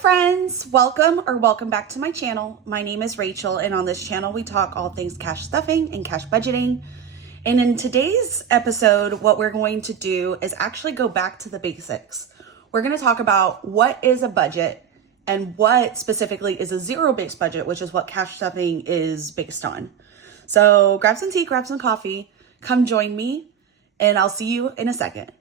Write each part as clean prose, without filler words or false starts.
friends, welcome back to my channel. My name is Rachel, and on this channel we talk all things cash stuffing and cash budgeting. And in today's episode, what we're going to do is actually go back to the basics. We're going to talk about what is a budget and what specifically is a zero-based budget, which is what cash stuffing is based on. So grab some tea, grab some coffee, come join me, and I'll see you in a second.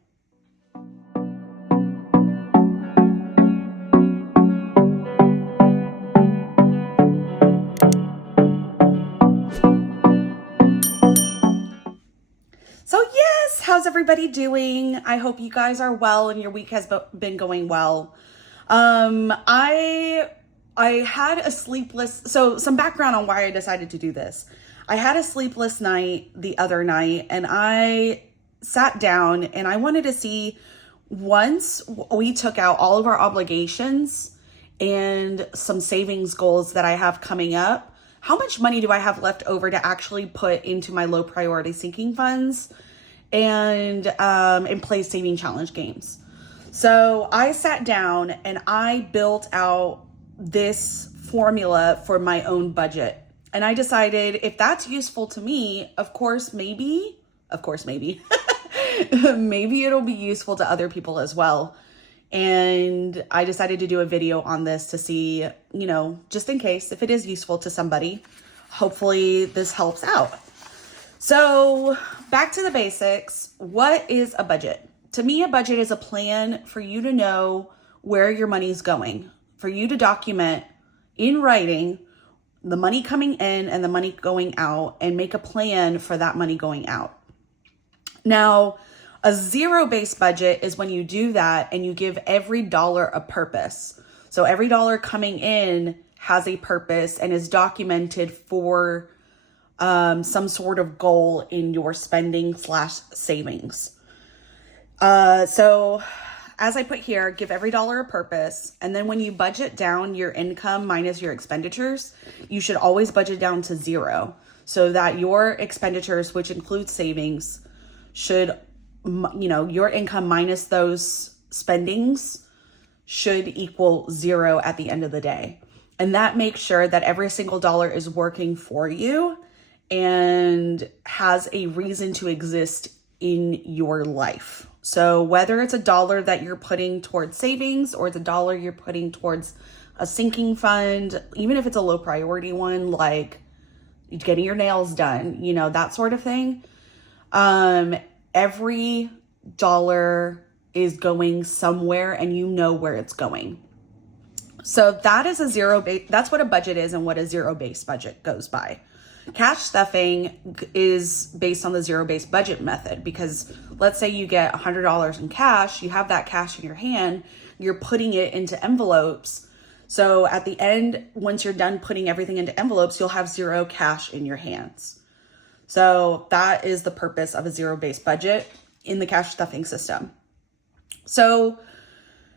So yes, how's everybody doing? I hope you guys are well and your week has been going well. I had a sleepless, so some background on why I decided to do this. I had a sleepless night the other night, and I sat down and I wanted to see, once we took out all of our obligations and some savings goals that I have coming up, how much money do I have left over to actually put into my low priority sinking funds and play saving challenge games? So I sat down and I built out this formula for my own budget. And I decided if that's useful to me, of course, maybe, maybe it'll be useful to other people as well. And I decided to do a video on this to see, just in case, if it is useful to somebody, hopefully this helps out. So back to the basics. What is a budget? To me, a budget is a plan for you to know where your money's going, for you to document in writing the money coming in and the money going out, and make a plan for that money going out. Now, a zero-based budget is when you do that and you give every dollar a purpose. So every dollar coming in has a purpose and is documented for some sort of goal in your spending / savings. So as I put here, give every dollar a purpose. And then when you budget down your income minus your expenditures, you should always budget down to zero so that your expenditures, which include savings, should, your income minus those spendings should equal zero at the end of the day. And that makes sure that every single dollar is working for you and has a reason to exist in your life. So whether it's a dollar that you're putting towards savings or it's a dollar you're putting towards a sinking fund, even if it's a low priority one, like getting your nails done, that sort of thing. Every dollar is going somewhere and you know where it's going. So that is that's what a budget is and what a zero-based budget goes by. Cash stuffing is based on the zero-based budget method, because let's say you get $100 in cash, you have that cash in your hand, you're putting it into envelopes. So at the end, once you're done putting everything into envelopes, you'll have zero cash in your hands. So that is the purpose of a zero-based budget in the cash stuffing system. So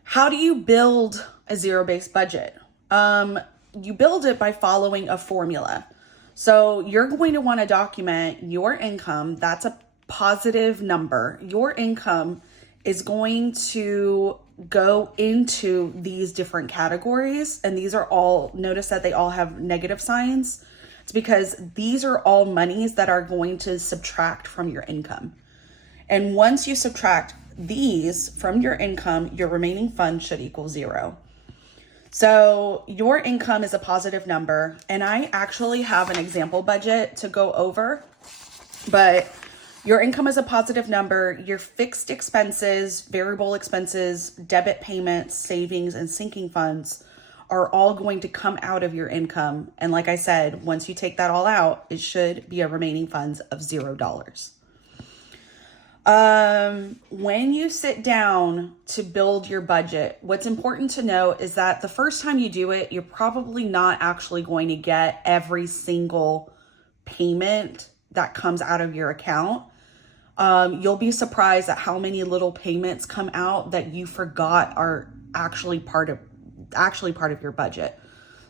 how do you build a zero-based budget? You build it by following a formula. So you're going to want to document your income. That's a positive number. Your income is going to go into these different categories. And these are all, notice that they all have negative signs. It's because these are all monies that are going to subtract from your income. And once you subtract these from your income, your remaining funds should equal zero. So your income is a positive number, and I actually have an example budget to go over, but your income is a positive number. Your fixed expenses, variable expenses, debit payments, savings, and sinking funds are all going to come out of your income. And like I said, once you take that all out, it should be a remaining funds of $0. When you sit down to build your budget, what's important to know is that the first time you do it, you're probably not actually going to get every single payment that comes out of your account. You'll be surprised at how many little payments come out that you forgot are actually part of your budget.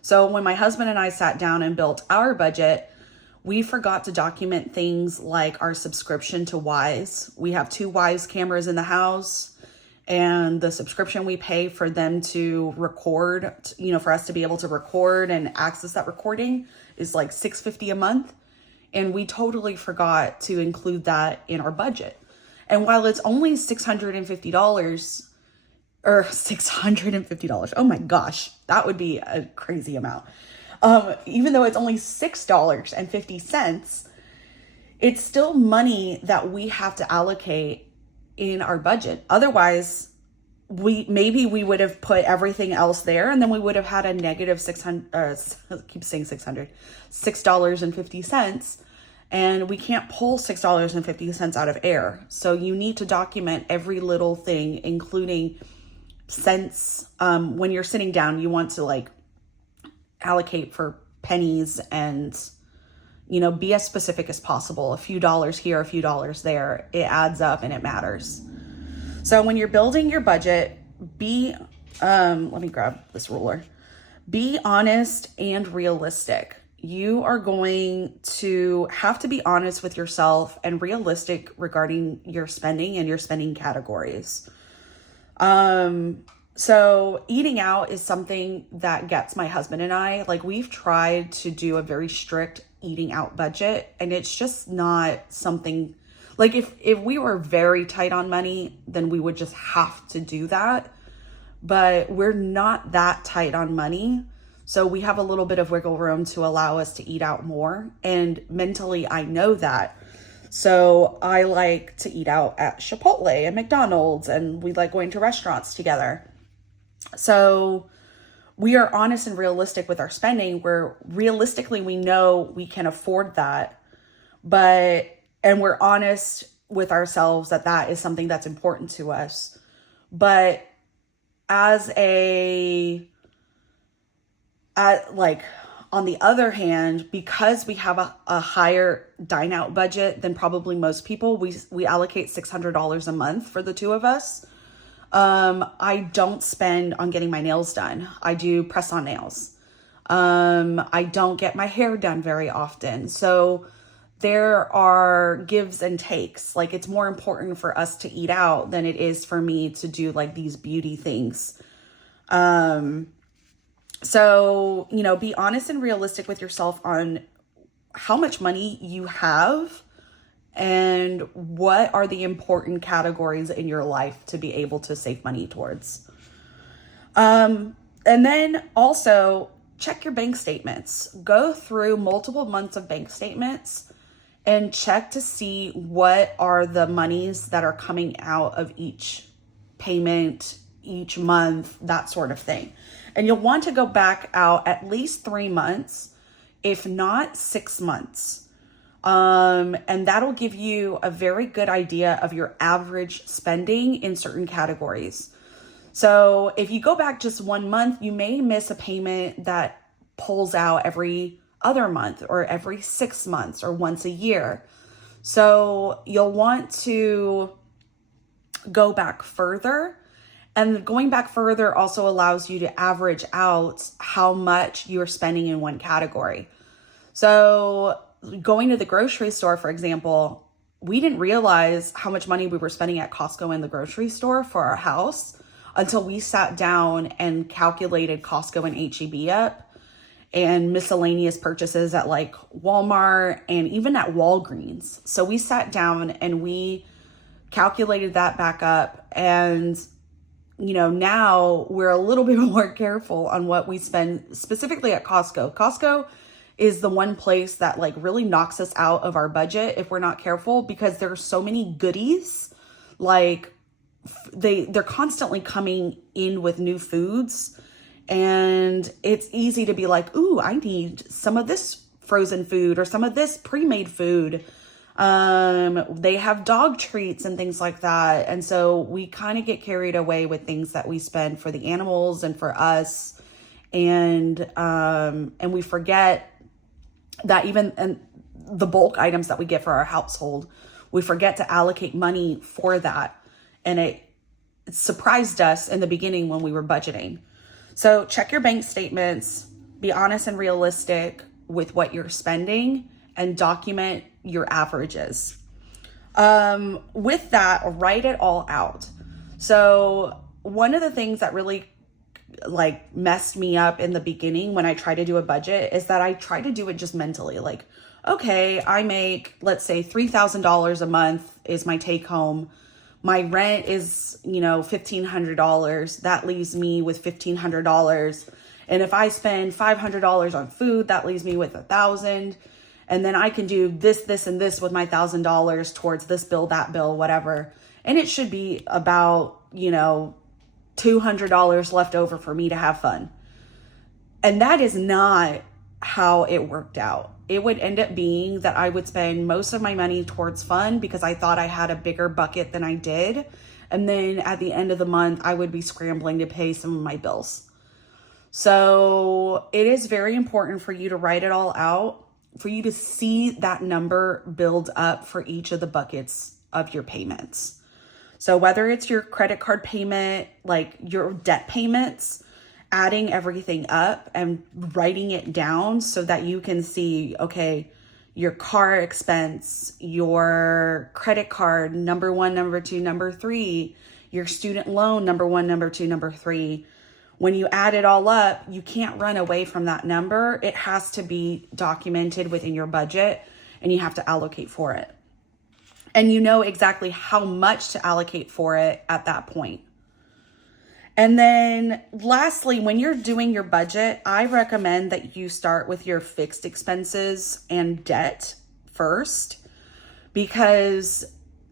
So when my husband and I sat down and built our budget, we forgot to document things like our subscription to Wise. We have 2 Wise cameras in the house, and the subscription we pay for them to record, for us to be able to record and access that recording is like $650 a month. And we totally forgot to include that in our budget. And while it's only $650 or $650, oh my gosh, that would be a crazy amount. Even though it's only $6.50, it's still money that we have to allocate in our budget. Otherwise, we would have put everything else there, and then we would have had a negative $6.50, and we can't pull $6.50 out of air. So you need to document every little thing, including cents. When you're sitting down, you want to like allocate for pennies and be as specific as possible. A few dollars here, a few dollars there. It adds up and it matters. So when you're building your budget, let me grab this ruler. Be honest and realistic. You are going to have to be honest with yourself and realistic regarding your spending and your spending categories. So eating out is something that gets my husband and I, like, we've tried to do a very strict eating out budget, and it's just not something, like, if we were very tight on money, then we would just have to do that. But we're not that tight on money. So we have a little bit of wiggle room to allow us to eat out more. And mentally, I know that. So I like to eat out at Chipotle and McDonald's, and we like going to restaurants together. So we are honest and realistic with our spending, where realistically we know we can afford that, and we're honest with ourselves that that is something that's important to us. But on the other hand, because we have a higher dine out budget than probably most people, we allocate $600 a month for the two of us. I don't spend on getting my nails done. I do press on nails. I don't get my hair done very often. So there are gives and takes. Like, it's more important for us to eat out than it is for me to do like these beauty things. So, be honest and realistic with yourself on how much money you have and what are the important categories in your life to be able to save money towards. And then also check your bank statements. Go through multiple months of bank statements and check to see what are the monies that are coming out of each payment, each month, that sort of thing. And you'll want to go back out at least 3 months, if not 6 months. And that'll give you a very good idea of your average spending in certain categories. So if you go back just 1 month, you may miss a payment that pulls out every other month or every 6 months or once a year. So you'll want to go back further. And going back further also allows you to average out how much you're spending in one category. So going to the grocery store, for example, we didn't realize how much money we were spending at Costco and the grocery store for our house until we sat down and calculated Costco and H-E-B up and miscellaneous purchases at like Walmart and even at Walgreens. So we sat down and we calculated that back up, and now we're a little bit more careful on what we spend specifically at Costco. Costco is the one place that like really knocks us out of our budget if we're not careful, because there's so many goodies. Like they're constantly coming in with new foods, and it's easy to be like, ooh, I need some of this frozen food or some of this pre-made food. They have dog treats and things like that. And so we kind of get carried away with things that we spend for the animals and for us. And we forget that even the bulk items that we get for our household, we forget to allocate money for that. And it surprised us in the beginning when we were budgeting. So check your bank statements, be honest and realistic with what you're spending, and document your averages. With that, write it all out. So one of the things that really like messed me up in the beginning when I try to do a budget is that I try to do it just mentally. Like, okay, I make, let's say $3,000 a month is my take home. My rent is, $1,500. That leaves me with $1,500. And if I spend $500 on food, that leaves me with $1,000. And then I can do this, and this with my $1,000 towards this bill, that bill, whatever. And it should be about, $200 left over for me to have fun. And that is not how it worked out. It would end up being that I would spend most of my money towards fun because I thought I had a bigger bucket than I did. And then at the end of the month, I would be scrambling to pay some of my bills. So it is very important for you to write it all out, for you to see that number build up for each of the buckets of your payments. So whether it's your credit card payment, like your debt payments, adding everything up and writing it down so that you can see, okay, your car expense, your credit card, number 1, number 2, number 3, your student loan, number 1, number 2, number 3. When you add it all up, you can't run away from that number. It has to be documented within your budget and you have to allocate for it. And you know exactly how much to allocate for it at that point. And then lastly, when you're doing your budget, I recommend that you start with your fixed expenses and debt first, because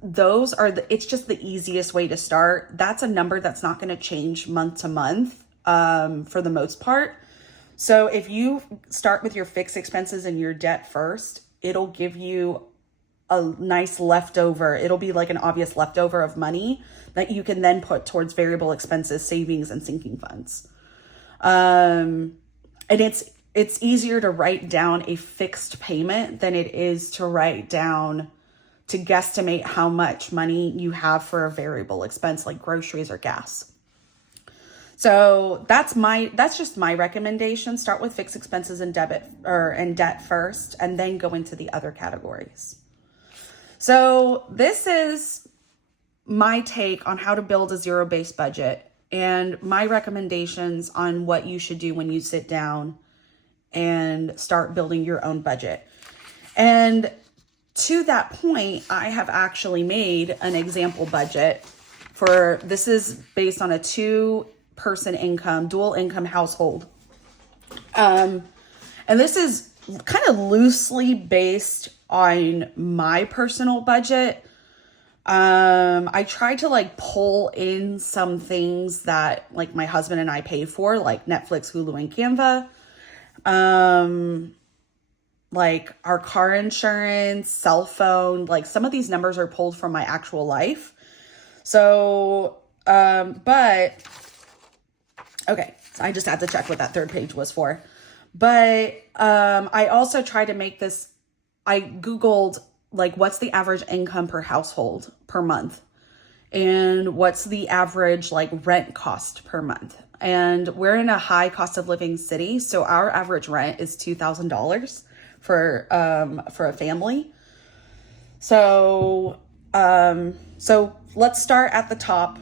it's just the easiest way to start. That's a number that's not going to change month to month for the most part. So if you start with your fixed expenses and your debt first, it'll give you a nice leftover. It'll be like an obvious leftover of money that you can then put towards variable expenses, savings, and sinking funds. And it's easier to write down a fixed payment than it is to guesstimate how much money you have for a variable expense like groceries or gas. So that's just my recommendation. Start with fixed expenses and debt first, and then go into the other categories. So this is my take on how to build a zero-based budget and my recommendations on what you should do when you sit down and start building your own budget. And to that point, I have actually made an example budget this is based on a 2-person income, dual income household. And this is kind of loosely based on my personal budget. I tried to pull in some things that my husband and I pay for, like Netflix, Hulu, and Canva. Like our car insurance, cell phone, some of these numbers are pulled from my actual life. So, okay, so I just had to check what that third page was for. But I also tried to make this, I Googled what's the average income per household per month, and what's the average rent cost per month. And we're in a high cost of living city, so our average rent is $2,000 for a family. So let's start at the top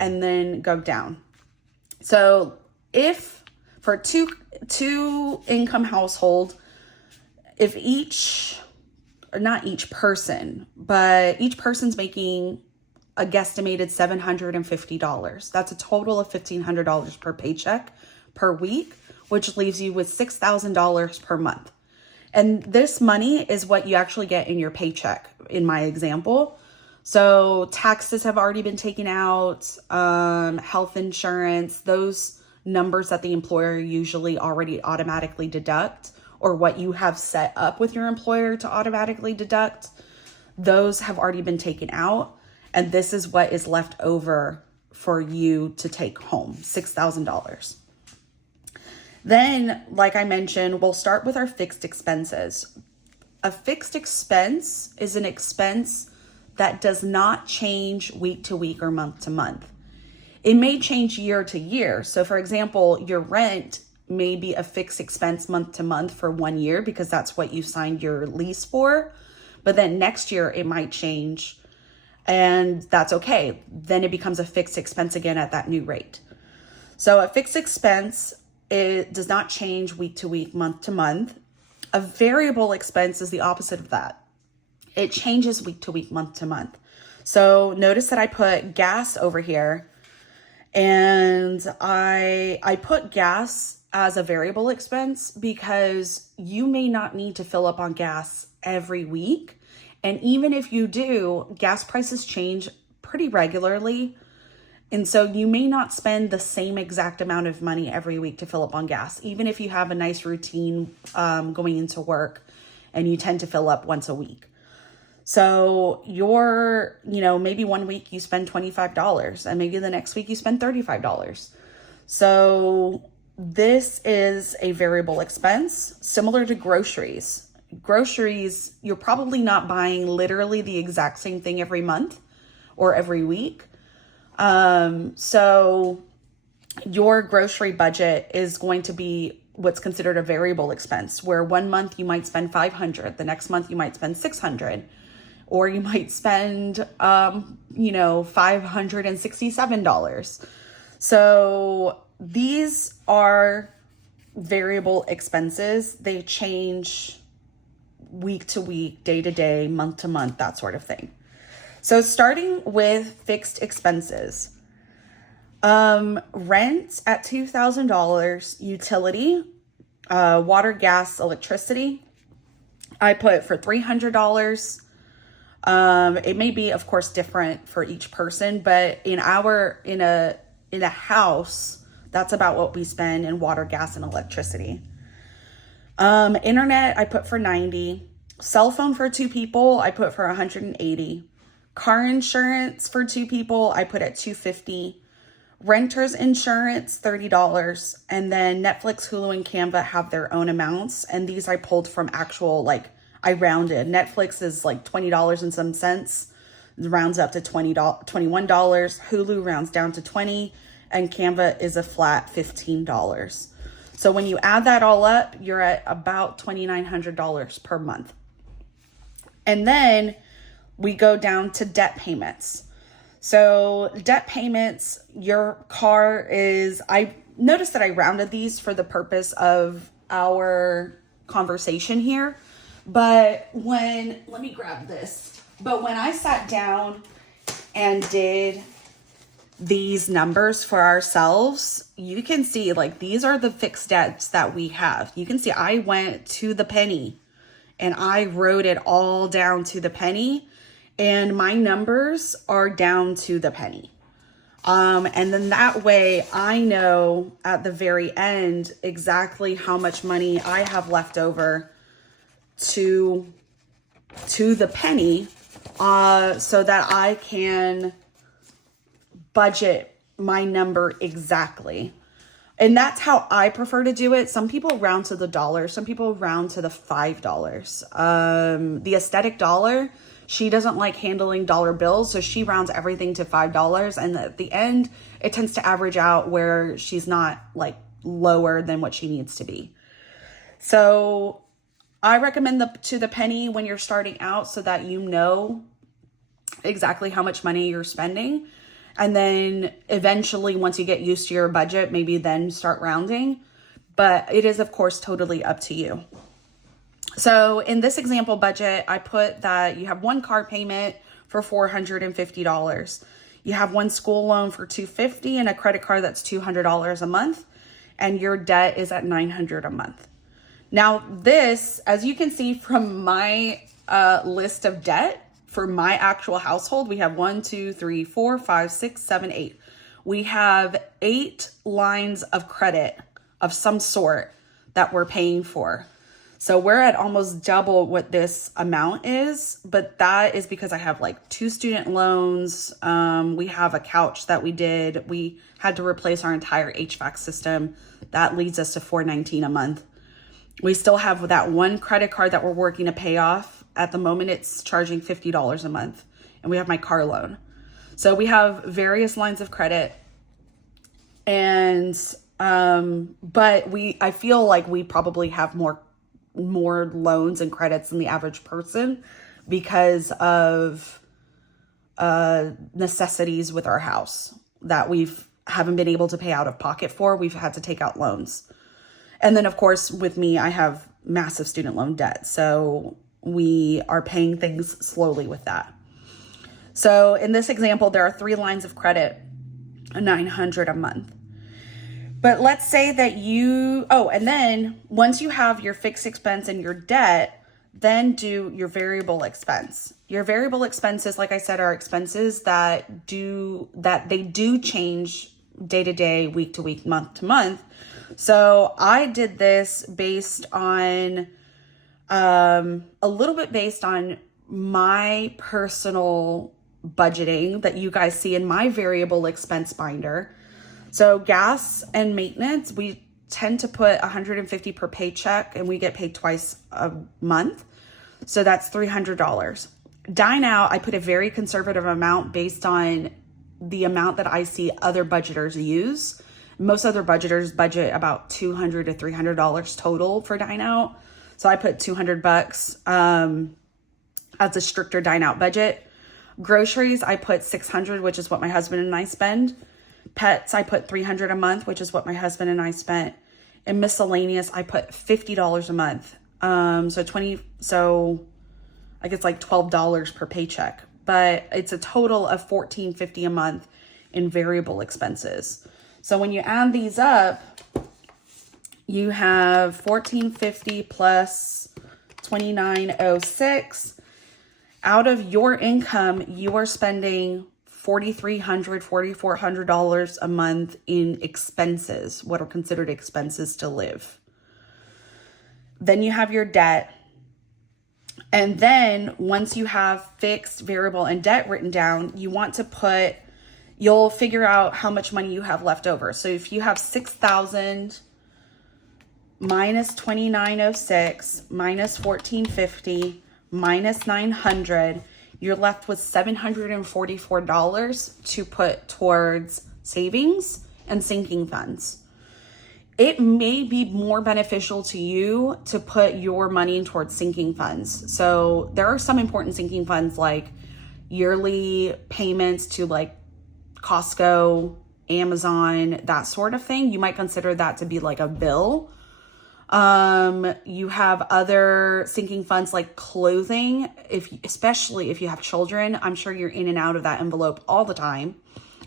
and then go down. So if for two income household, if not each person, but each person's making a guesstimated $750. That's a total of $1,500 per paycheck per week, which leaves you with $6,000 per month. And this money is what you actually get in your paycheck in my example. So taxes have already been taken out, health insurance, those numbers that the employer usually already automatically deduct, or what you have set up with your employer to automatically deduct, those have already been taken out. And this is what is left over for you to take home, $6,000. Then, like I mentioned, we'll start with our fixed expenses. A fixed expense is an expense that does not change week to week or month to month. It may change year to year. So for example, your rent may be a fixed expense month to month for 1 year because that's what you signed your lease for. But then next year it might change and that's okay. Then it becomes a fixed expense again at that new rate. So a fixed expense, it does not change week to week, month to month. A variable expense is the opposite of that. It changes week to week, month to month. So notice that I put gas over here, and I put gas as a variable expense because you may not need to fill up on gas every week. And even if you do, gas prices change pretty regularly. And so you may not spend the same exact amount of money every week to fill up on gas, even if you have a nice routine going into work and you tend to fill up once a week. So maybe one week you spend $25 and maybe the next week you spend $35. So this is a variable expense similar to groceries. Groceries, you're probably not buying literally the exact same thing every month or every week. So your grocery budget is going to be what's considered a variable expense, where one month you might spend $500, the next month you might spend $600, or you might spend, $567. So these are variable expenses. They change week to week, day to day, month to month, that sort of thing. So starting with fixed expenses, rent at $2,000, utility, water, gas, electricity, I put for $300. It may be, of course, different for each person, but in a house, that's about what we spend in water, gas, and electricity. Internet, I put for $90. Cell phone for 2 people, I put for $180. Car insurance for 2 people, I put at $250. Renter's insurance, $30. And then Netflix, Hulu, and Canva have their own amounts. And these I pulled from actual, I rounded. Netflix is $20 and some cents. It rounds up to $21. Hulu rounds down to $20. And Canva is a flat $15. So when you add that all up, you're at about $2,900 per month. And then we go down to debt payments. So debt payments, your car is, I noticed that I rounded these for the purpose of our conversation here. But let me grab this. But when I sat down and did these numbers for ourselves, you can see these are the fixed debts that we have. You can see I went to the penny and I wrote it all down to the penny, and my numbers are down to the penny. And then that way I know at the very end exactly how much money I have left over to the penny, so that I can budget my number exactly. And that's how I prefer to do it. Some people round to the dollar. Some people round to the $5. The aesthetic dollar, she doesn't like handling dollar bills, so she rounds everything to $5. And at the end, it tends to average out where she's not lower than what she needs to be. So I recommend to the penny when you're starting out, so that you know exactly how much money you're spending. And then eventually, once you get used to your budget, maybe then start rounding. But it is, of course, totally up to you. So in this example budget, I put that you have one car payment for $450. You have one school loan for $250 and a credit card that's $200 a month. And your debt is at $900 a month. Now this, as you can see from my list of debt, for my actual household, we have 1, 2, 3, 4, 5, 6, 7, 8. We have 8 lines of credit of some sort that we're paying for. So we're at almost double what this amount is, but that is because I have 2 student loans. We have a couch that we did. We had to replace our entire HVAC system. That leads us to $419 a month. We still have that one credit card that we're working to pay off. At the moment, it's charging $50 a month, and we have my car loan. So we have various lines of credit, and but I feel like we probably have more loans and credits than the average person because of necessities with our house that haven't been able to pay out of pocket for. We've had to take out loans. And then of course with me, I have massive student loan debt. So we are paying things slowly with that. So in this example, there are 3 lines of credit, $900 a month. But let's say that and then once you have your fixed expense and your debt, then do your variable expense. Your variable expenses, like I said, are expenses that they do change day to day, week to week, month to month. So I did this based on, a little bit based on my personal budgeting that you guys see in my variable expense binder. So gas and maintenance, we tend to put $150 per paycheck, and we get paid twice a month. So that's $300. Dine out, I put a very conservative amount based on the amount that I see other budgeters use. Most other budgeters budget about $200 to $300 total for dine out. So I put $200 as a stricter dine out budget. Groceries, I put $600, which is what my husband and I spend. Pets, I put $300 a month, which is what my husband and I spent. And miscellaneous, I put $50 a month. So I guess like $12 per paycheck, but it's a total of $14.50 a month in variable expenses. So when you add these up, you have $14.50 plus $29.06. Out of your income, you are spending $4,300, $4,400 a month in expenses, what are considered expenses to live. Then you have your debt. And then once you have fixed, variable, and debt written down, you'll figure out how much money you have left over. So if you have $6,000 minus $29.06 minus $14.50 minus $900, you're left with $744 to put towards savings and sinking funds. It may be more beneficial to you to put your money towards sinking funds. So there are some important sinking funds like yearly payments to like Costco, Amazon, that sort of thing. You might consider that to be like a bill. You have other sinking funds like clothing, especially if you have children. I'm sure you're in and out of that envelope all the time.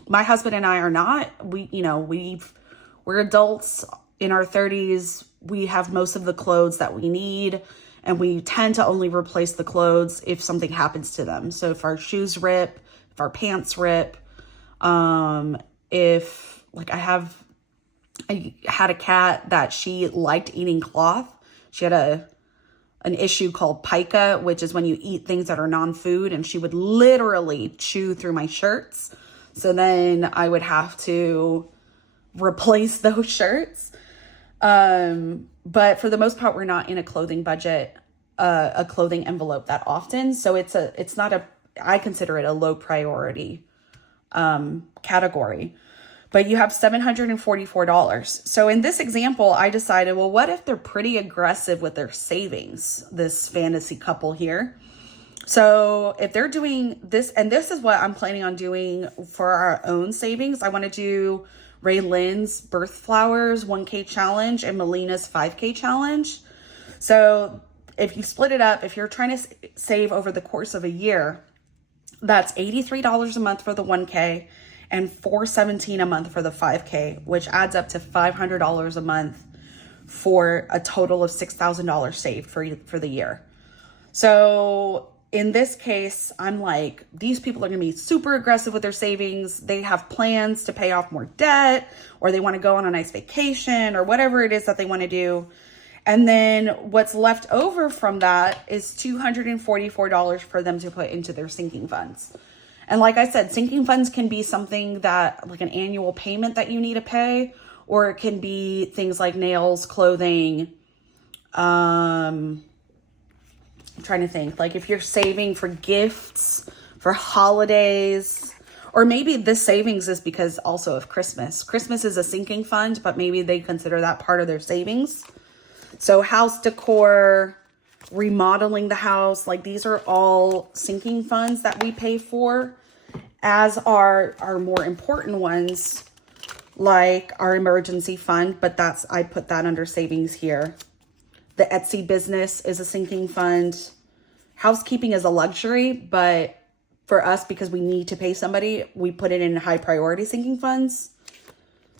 My husband and I are not. We're adults in our 30s. We have most of the clothes that we need, and we tend to only replace the clothes if something happens to them. So if our shoes rip, if our pants rip, if like I had a cat that she liked eating cloth. She had an issue called pica, which is when you eat things that are non-food, and she would literally chew through my shirts. So then I would have to replace those shirts. But for the most part, we're not in a clothing budget, a clothing envelope that often. So I consider it a low priority, category. But you have $744. So in this example, I decided, well, what if they're pretty aggressive with their savings, this fantasy couple here? So if they're doing this, and this is what I'm planning on doing for our own savings. I want to do Ray Lynn's Birth Flowers 1K challenge and Melina's 5K challenge. So if you split it up, if you're trying to save over the course of a year, that's $83 a month for the 1K and $417 a month for the 5K, which adds up to $500 a month for a total of $6,000 saved for the year. So in this case, I'm like, these people are going to be super aggressive with their savings. They have plans to pay off more debt, or they want to go on a nice vacation, or whatever it is that they want to do. And then what's left over from that is $244 for them to put into their sinking funds. And like I said, sinking funds can be something that like an annual payment that you need to pay, or it can be things like nails, clothing. I'm trying to think, like if you're saving for gifts, for holidays, or maybe this savings is because also of Christmas. Christmas is a sinking fund, but maybe they consider that part of their savings. So house decor, remodeling the house, like these are all sinking funds that we pay for. as are our more important ones, like our emergency fund, but I put that under savings here. The Etsy business is a sinking fund. Housekeeping is a luxury, but for us, because we need to pay somebody, we put it in high priority sinking funds.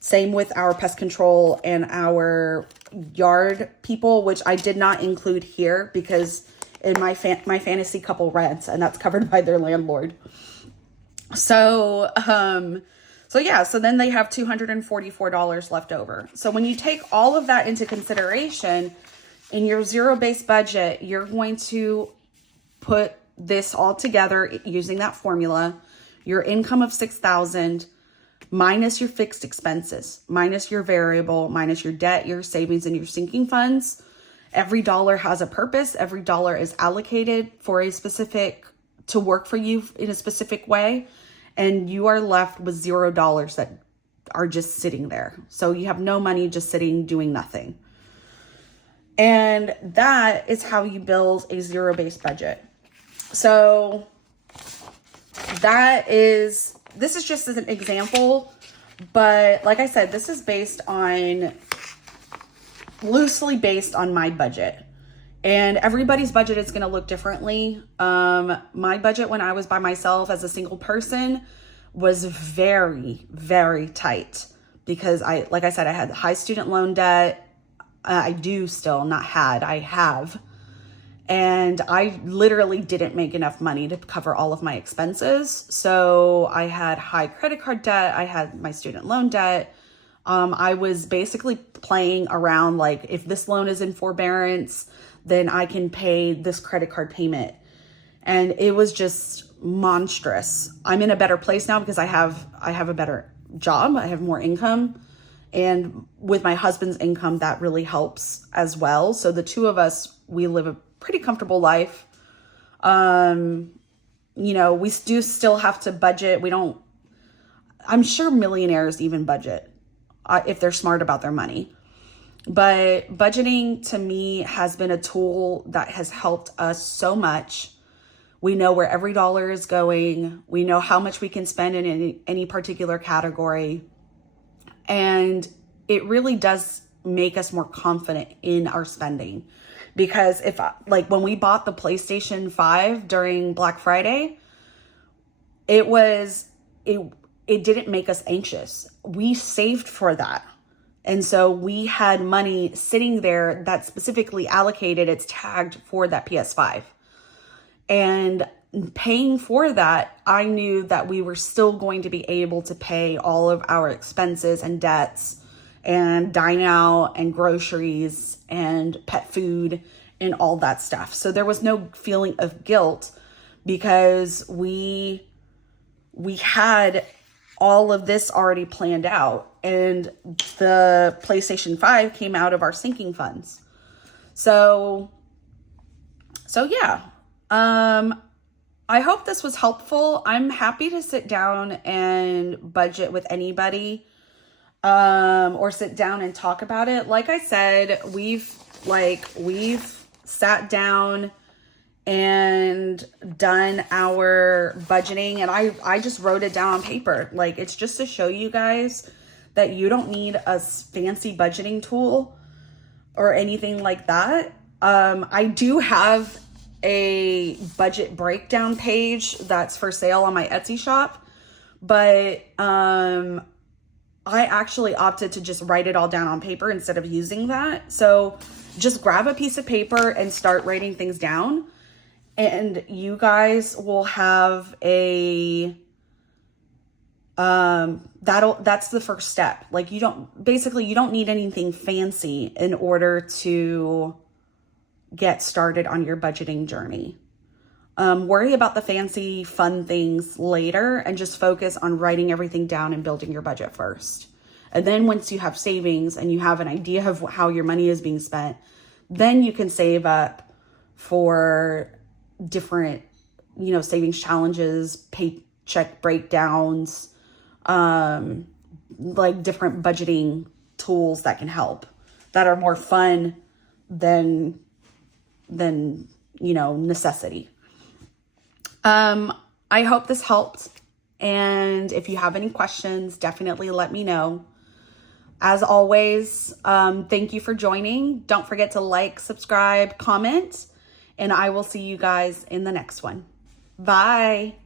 Same with our pest control and our yard people, which I did not include here because in my fantasy couple rents, and that's covered by their landlord. So, so then they have $244 left over. So when you take all of that into consideration in your zero-based budget, you're going to put this all together using that formula. Your income of $6,000 minus your fixed expenses, minus your variable, minus your debt, your savings, and your sinking funds. Every dollar has a purpose. Every dollar is allocated for to work for you in a specific way. And you are left with $0 that are just sitting there. So you have no money just sitting doing nothing. And that is how you build a zero-based budget. So this is just as an example, but like I said, this is loosely based on my budget. And everybody's budget is going to look differently. My budget when I was by myself as a single person was very, very tight because like I said, I had high student loan debt. I do still, not had, I have. And I literally didn't make enough money to cover all of my expenses. So I had high credit card debt. I had my student loan debt. I was basically playing around like, if this loan is in forbearance, then I can pay this credit card payment. And it was just monstrous. I'm in a better place now because I have a better job. I have more income. And with my husband's income, that really helps as well. So the two of us, we live a pretty comfortable life. We do still have to budget. I'm sure millionaires even budget if they're smart about their money. But budgeting to me has been a tool that has helped us so much. We know where every dollar is going. We know how much we can spend in any particular category. And it really does make us more confident in our spending. Because when we bought the PlayStation 5 during Black Friday, it didn't make us anxious. We saved for that. And so we had money sitting there that specifically allocated, it's tagged for that PS5. And paying for that, I knew that we were still going to be able to pay all of our expenses and debts and dine out and groceries and pet food and all that stuff. So there was no feeling of guilt because we had all of this already planned out, and the PlayStation 5 came out of our sinking funds. So yeah. I hope this was helpful. I'm happy to sit down and budget with anybody, or sit down and talk about it. Like I said, we've sat down and done our budgeting, and I just wrote it down on paper. Like, it's just to show you guys that you don't need a fancy budgeting tool or anything like that. I do have a budget breakdown page that's for sale on my Etsy shop, but I actually opted to just write it all down on paper instead of using that. So just grab a piece of paper and start writing things down, and you guys will have that's the first step. Like, you don't need anything fancy in order to get started on your budgeting journey. Worry about the fancy fun things later and just focus on writing everything down and building your budget first. And then once you have savings and you have an idea of how your money is being spent, then you can save up for different, savings challenges, paycheck breakdowns, like different budgeting tools that can help, that are more fun than necessity. I hope this helped. And if you have any questions, definitely let me know. As always, thank you for joining. Don't forget to like, subscribe, comment, and I will see you guys in the next one. Bye.